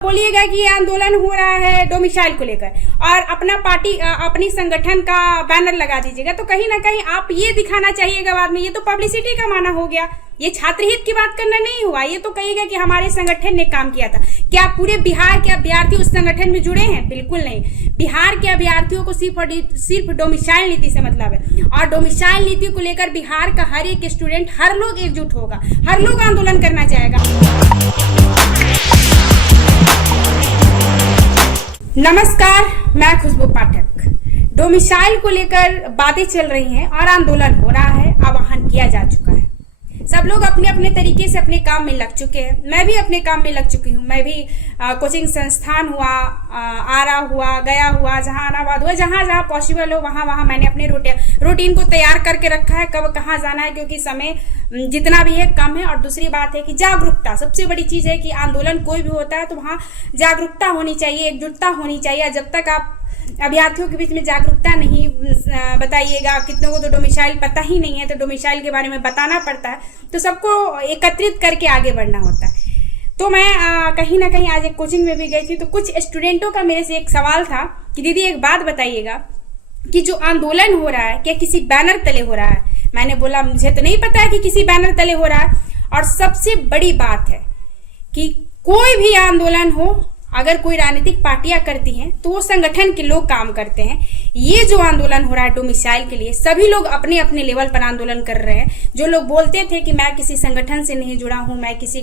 बोलिएगा कि ये आंदोलन हो रहा है डोमिसाइल को लेकर और अपना पार्टी अपनी संगठन का बैनर लगा दीजिएगा, तो कहीं ना कहीं आप ये दिखाना चाहिएगा बाद में। ये तो पब्लिसिटी का माना हो गया, ये छात्र हित की बात करना नहीं हुआ। ये तो कहिएगा कि हमारे संगठन ने काम किया था। क्या पूरे बिहार के अभ्यर्थी उस संगठन में जुड़े हैं? बिल्कुल नहीं। बिहार के अभ्यर्थियों को सिर्फ डोमिसाइल नीति से मतलब है, और डोमिसाइल नीति को लेकर बिहार का हर एक स्टूडेंट, हर लोग एकजुट होगा, हर लोग आंदोलन करना चाहेगा। नमस्कार, मैं खुशबू पाठक। डोमिसाइल को लेकर बातें चल रही हैं और आंदोलन हो रहा है, आह्वान किया जा चुका है। सब लोग अपने अपने तरीके से अपने काम में लग चुके हैं। मैं भी अपने काम में लग चुकी हूँ। मैं भी कोचिंग संस्थान हुआ, आरा हुआ, गया हुआ, जहानाबाद हुआ, जहां जहां पॉसिबल हो वहां मैंने अपने रूटीन को तैयार करके रखा है, कब कहाँ जाना है, क्योंकि समय जितना भी है कम है। और दूसरी बात है कि जागरूकता सबसे बड़ी चीज है कि आंदोलन कोई भी होता है तो वहां जागरूकता होनी चाहिए, एकजुटता होनी चाहिए। जब तक आप अभ्यर्थियों के बीच में जागरूकता नहीं बताइएगा, कितनों को तो डोमिसाइल पता ही नहीं है, तो डोमिसाइल के बारे में बताना पड़ता है, तो सबको एकत्रित करके आगे बढ़ना होता है। तो मैं कहीं ना कहीं आज एक कोचिंग में भी गई थी, तो कुछ स्टूडेंटों का मेरे से एक सवाल था कि दीदी एक बात बताइएगा कि जो आंदोलन हो रहा है क्या किसी बैनर तले हो रहा है? मैंने बोला मुझे तो नहीं पता है कि किसी बैनर तले हो रहा है। और सबसे बड़ी बात है कि कोई भी आंदोलन हो, अगर कोई राजनीतिक पार्टियां करती हैं तो वो संगठन के लोग काम करते हैं। ये जो आंदोलन हो रहा है डोमिसाइल के लिए, सभी लोग अपने अपने लेवल पर आंदोलन कर रहे हैं। जो लोग बोलते थे कि मैं किसी संगठन से नहीं जुड़ा हूं, मैं किसी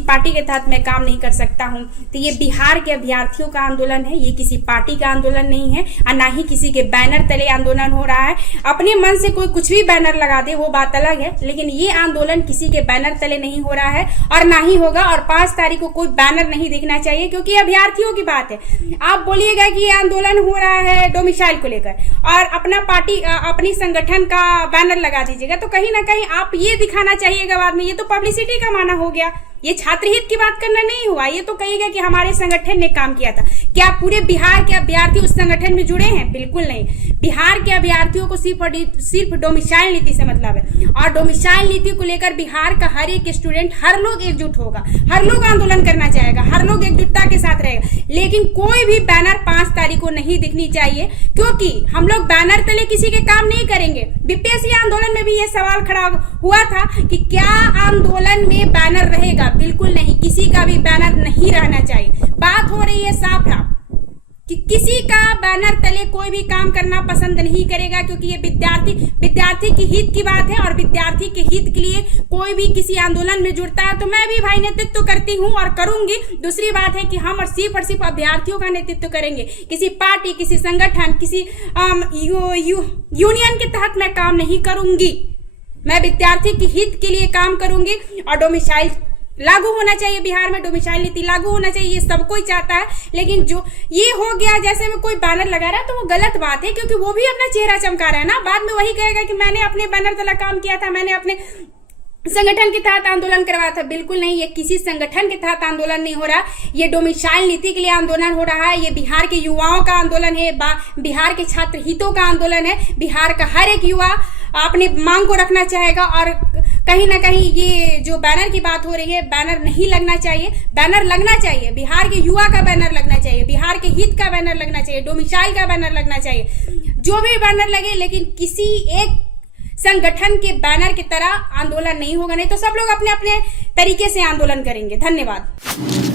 पार्टी के तहत मैं काम नहीं कर सकता हूं, तो ये बिहार के अभ्यर्थियों का आंदोलन है। ये किसी पार्टी का आंदोलन नहीं है और ना ही किसी के बैनर तले आंदोलन हो रहा है। अपने मन से कोई कुछ भी बैनर लगा दे वो बात अलग है, लेकिन ये आंदोलन किसी के बैनर तले नहीं हो रहा है और ना ही होगा। और 5 तारीख को कोई बैनर नहीं दिखना चाहिए, क्योंकि अभ्यर्थियों की बात है। आप बोलिएगा कि ये आंदोलन हो रहा है डोमिसाइल को लेकर और अपना पार्टी अपनी संगठन का बैनर लगा दीजिएगा, तो कहीं ना कहीं आप ये दिखाना चाहिएगा बाद में। ये तो पब्लिसिटी का माना हो गया, ये छात्र हित की बात करना नहीं हुआ। ये तो कहिएगा कि हमारे संगठन ने काम किया था। क्या पूरे बिहार के अभ्यर्थी उस संगठन में जुड़े हैं? बिल्कुल नहीं। बिहार के अभ्यर्थियों को सिर्फ डोमिसाइल नीति से मतलब है, और डोमिसाइल नीति को लेकर बिहार का हर एक स्टूडेंट, हर लोग एकजुट होगा, हर लोग आंदोलन करना चाहेगा, हर लोग एकजुटता के साथ रहेगा। लेकिन कोई भी बैनर 5 तारीख को नहीं दिखनी चाहिए, क्योंकि हम लोग बैनर तले किसी के काम नहीं करेंगे। बीपीएससी आंदोलन में भी ये सवाल खड़ा हुआ था कि क्या आंदोलन में बैनर रहेगा? बिल्कुल नहीं, किसी का भी बैनर नहीं रहना चाहिए। बात हो रही है साफ कि किसी का बैनर तले कोई भी काम करना पसंद नहीं करेगा, क्योंकि ये विद्यार्थी की हित की बात है और विद्यार्थी के हित के लिए कोई भी किसी आंदोलन में जुड़ता है तो मैं भी भाई नेतृत्व करती हूँ और करूंगी। दूसरी बात है कि हम और सिर्फ अभ्यर्थियों का नेतृत्व करेंगे। किसी पार्टी, किसी संगठन, किसी यूनियन के तहत मैं काम नहीं करूंगी। मैं विद्यार्थी के हित के लिए काम करूंगी। और डोमिसाइल लागू होना चाहिए, बिहार में डोमिसाइल नीति लागू होना चाहिए, ये सब कोई चाहता है। लेकिन जो ये हो गया, जैसे में कोई बैनर लगा रहा है, तो वो गलत बात है, क्योंकि वो भी अपना चेहरा चमका रहा है ना। बाद में वही कहेगा कि मैंने अपने बैनर तला काम किया था, मैंने अपने संगठन के तहत आंदोलन करवाया था। बिल्कुल नहीं, ये किसी संगठन के तहत आंदोलन नहीं हो रहा। ये डोमिसाइल नीति के लिए आंदोलन हो रहा है। ये बिहार के युवाओं का आंदोलन है, बिहार के छात्र हितों का आंदोलन है। बिहार का हर एक युवा अपनी मांग को रखना चाहेगा। और कहीं ना कहीं ये जो बैनर की बात हो रही है, बैनर नहीं लगना चाहिए, बैनर लगना चाहिए। बिहार के युवा का बैनर लगना चाहिए, बिहार के हित का बैनर लगना चाहिए, डोमिसाइल का बैनर लगना चाहिए। जो भी बैनर लगे, लेकिन किसी एक संगठन के बैनर की तरह आंदोलन नहीं होगा। नहीं तो सब लोग अपने अपने तरीके से आंदोलन करेंगे। धन्यवाद।